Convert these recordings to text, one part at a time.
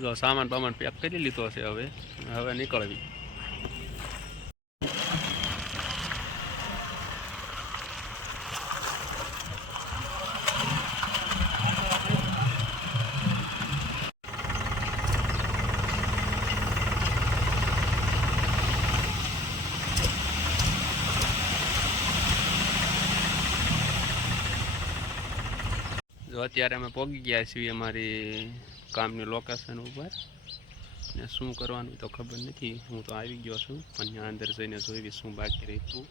જો સામાન બામાન પેક કરી લીધો છે, હવે નીકળવી. જો અત્યારે અમે પહોંચી ગયા છીએ અમારી કામની લોકેશન ઉપર, ને શું કરવાનું તો ખબર નથી. હું તો આવી ગયો છું, પણ ત્યાં અંદર જઈને જોઈ શું બાકી રહેતું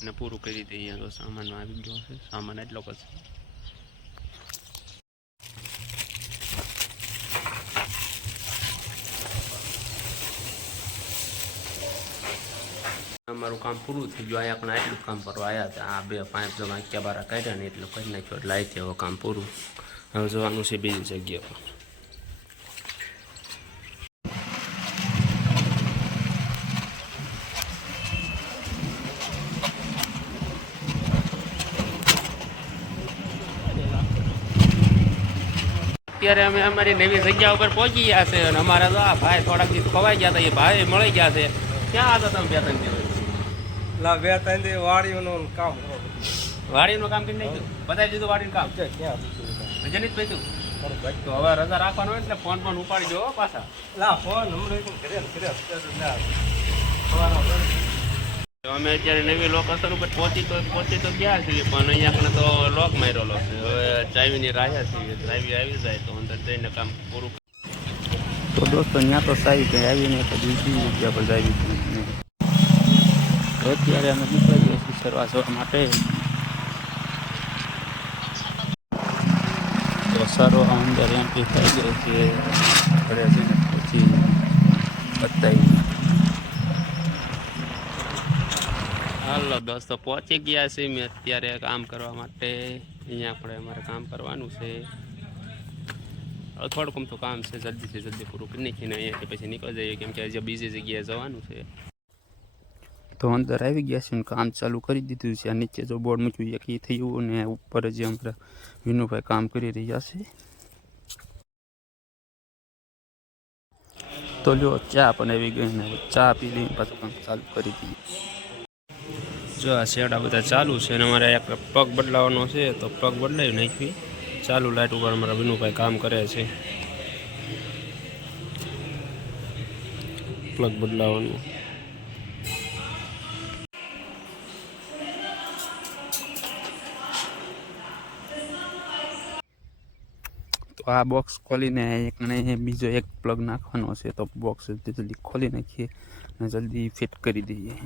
અને પૂરું કરી દઈએ. તો સામાનમાં આવી ગયો છે, સામાન એટલો પછી અમારું કામ પૂરું થઈ ગયું. અહીંયા પણ આટલું કામ કરવા આવ્યા હતા. આ બે પાઇપ જો વાંક્યા બારા કાઢ્યા ને એટલું કરી નાખ્યું એટલે આવી હવે કામ પૂરું. હવે જવાનું છે બીજી જગ્યા પર. અત્યારે અમે અમારી નવી જગ્યા ઉપર પહોંચી ગયા છે અને અમારા તો આ ભાઈ થોડાક દિવસ ખવાઈ ગયા હતા, એ ભાઈ મળી ગયા છે. ક્યાં હતા તમે 2-3 દિવસ? લા 2-3 દિવસ વાડીનું કામ કરો. વાડીનું કામ કરી નાખ્યું, બતાવી દીધું વાડીનું કામ. ક્યાં જનિત ભાઈ તો હવે રજા રાખવાનો હોય એટલે ફોન પણ ઉપાડી દો પાછા. લા ફોન હમણાં અમે અત્યારે નવી લોકેશન ઉપર પહોંચી તો ગયા છીએ, પણ અહીંયા આપણે તો લોક મારેલો છે. હવે ચાવીની રાહ્યા છીએ, ચાવી આવી જાય તો અંદર જઈને કામ પૂરું. તો દોસ્તો ત્યાં તો સાવી કંઈ આવીને બીજી જગ્યા પર આવી તો અત્યારે અમે નીકળી ગયા છીએ ફરવા જવા માટે. તો સારો અંદર એન્ટ્રી થઈ ગઈ છે, ઘરે જઈને પછી બતાવી. હાલો દોસ્તો પહોંચી ગયા છીએ મેં અત્યારે કામ કરવા માટે. અહીંયા આપણે અમારે કામ કરવાનું છે. થોડુંક અમથું કામ છે, જલ્દી પૂરું કરી નાખીને અહીંયાથી પછી નીકળી જઈએ, કેમ કે હજી બીજી જગ્યાએ જવાનું છે. તો અંદર આવી ગયા છે ને કામ ચાલુ કરી દીધું છે. આ નીચે જો બોર્ડ મૂક્યું એક એ થયું ને ઉપર જે અમારા વિનુભાઈ કામ કરી રહ્યા છે. તો લ્યો ચા પણ આવી ગઈ ને ચા પી લઈને પાછું કામ ચાલુ કરી દઈએ. જો આ શેડા બધા ચાલુ છે અને અમારે એક પગ બદલાવાનો છે, તો પગ બદલાવી નાખવી. ચાલુ લાઇટ ઉપર અમારા વિનુભાઈ કામ કરે છે, પ્લગ બદલાવાનું. તો આ બોક્સ ખોલીને બીજો એક પ્લગ નાખવાનો છે, તો બોક્સ જલ્દી ખોલી નાખીએ અને જલ્દી ફિટ કરી દઈએ.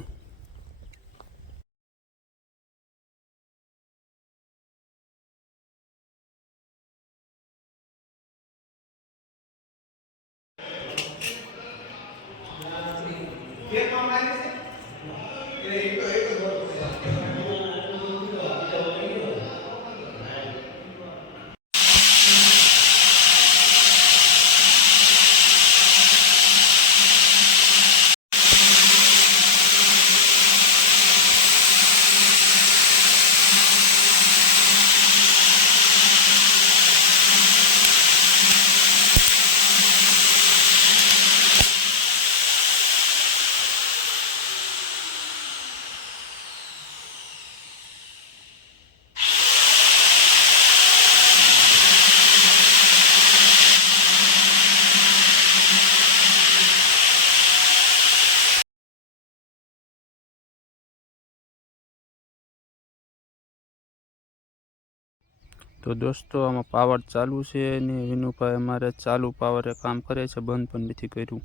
તો દોસ્તો આમાં પાવર ચાલુ છે અને વિનુભાઈ અમારે ચાલુ પાવરે કામ કરે છે, બંધ પણ નથી કર્યું.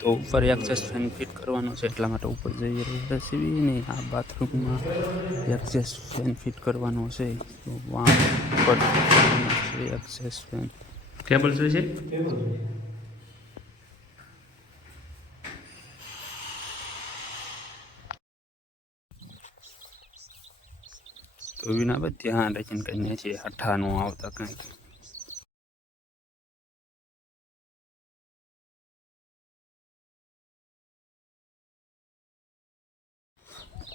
તો ઉપર એક્ઝેસ્ટ ફેન ફિટ કરવાનો છે, એટલા માટે ઉપર જઈ રહ્યા છીએ. ને આ બાથરૂમમાં એક્ઝેસ્ટ ફેન ફિટ કરવાનો છે, તો ઉપર એક્ઝેસ્ટ ફેન કેબલ જોઈએ છે. તો વિના ધ્યાન રાખીને કહીએ છીએ હઠા ન આવતા કંઈક.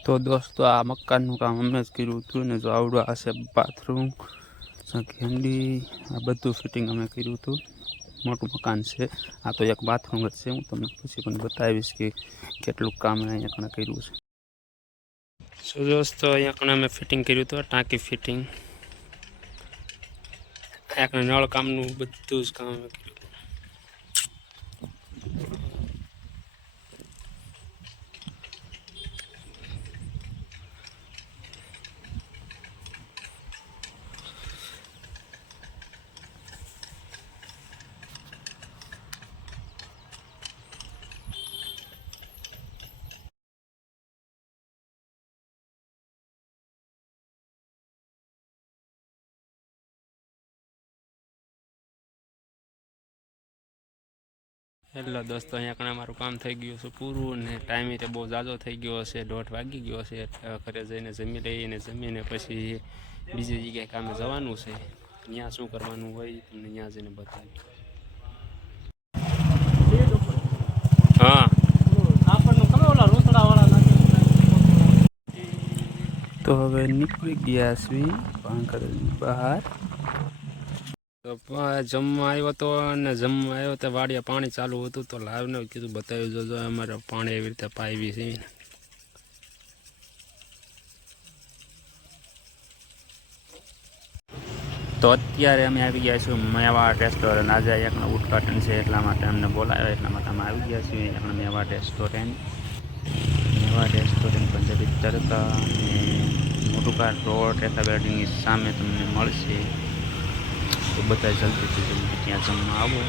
તો દોસ્તો આ મકાનનું કામ અમે જ કર્યું હતું ને જો આવડું આ છે બાથરૂમ, ઘેંડી, આ બધું ફિટિંગ અમે કર્યું હતું. મોટું મકાન છે. આ તો એક બાથરૂમ જ છે. હું તમને પછી પણ બતાવીશ કે કેટલું કામ અહીંયા કણે કર્યું છે. સો દોસ્તો અહીંયા કણે અમે ફિટિંગ કર્યું હતું, ટાંકી ફિટિંગ. અહીંયા કણે નળ કામનું બધું જ કામ અમે કર્યું. હેલો દોસ્તો, અહીંયા કણે અમારું કામ થઈ ગયું છે પૂરું ને ટાઈમે તે બહુ ઝાઝો થઈ ગયો હશે, 1:30 વાગી ગયો હશે. ઘરે જઈને જમી લઈને જમીને પછી બીજી જગ્યાએ કામે જવાનું છે. ત્યાં શું કરવાનું હોય તમને ત્યાં જઈને બતાવી. હા તો હવે નીકળી ગયા છીએ પાંખડની બહાર. તો જમવા આવ્યો તો અને જમવા આવ્યો તો વાડિયા પાણી ચાલુ હતું તો લાવને કીધું બતાવી જોજો અમારે પાણી એવી રીતે પાવી છે. તો અત્યારે અમે આવી ગયા છીએ મેવાડ રેસ્ટોરન્ટ. આજે એકનું ઉદઘાટન છે એટલા માટે અમને બોલાવ્યા, એટલા માટે અમે આવી ગયા છીએ એકનું મેવાડ રેસ્ટોરન્ટ. મેવાડ રેસ્ટોરન્ટ પંજાબી તડકા અને મોટુકાર રોડ રેખા બિલ્ડિંગની સામે તમને મળશે. તો બધા જલ્દીથી જલ્દી ત્યાં જમવા આવો.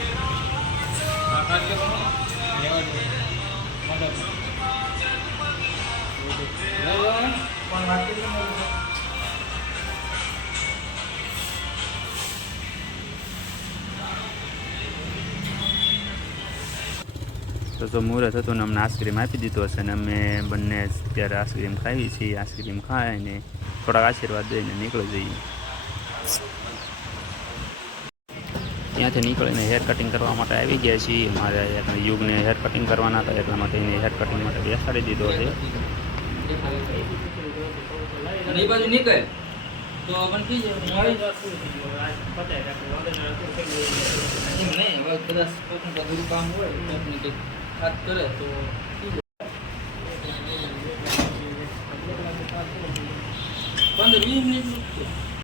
તો જો મુહૂર્ત હતું ને અમને આઈસ્ક્રીમ આપી દીધો હશે ને અમે બંને અત્યારે આઈસ્ક્રીમ ખાવી છીએ. આઈસ્ક્રીમ ખાઈને થોડાક આશીર્વાદ દઈને નીકળી જઈએ. ત્યાંથી નીકળીને હેર કટિંગ કરવા માટે આવી ગયા છીએ. મારે યુગને હેર કટિંગ કરવાના હતા એટલા માટે એને હેર કટિંગ માટે બેસાડી દીધો છે.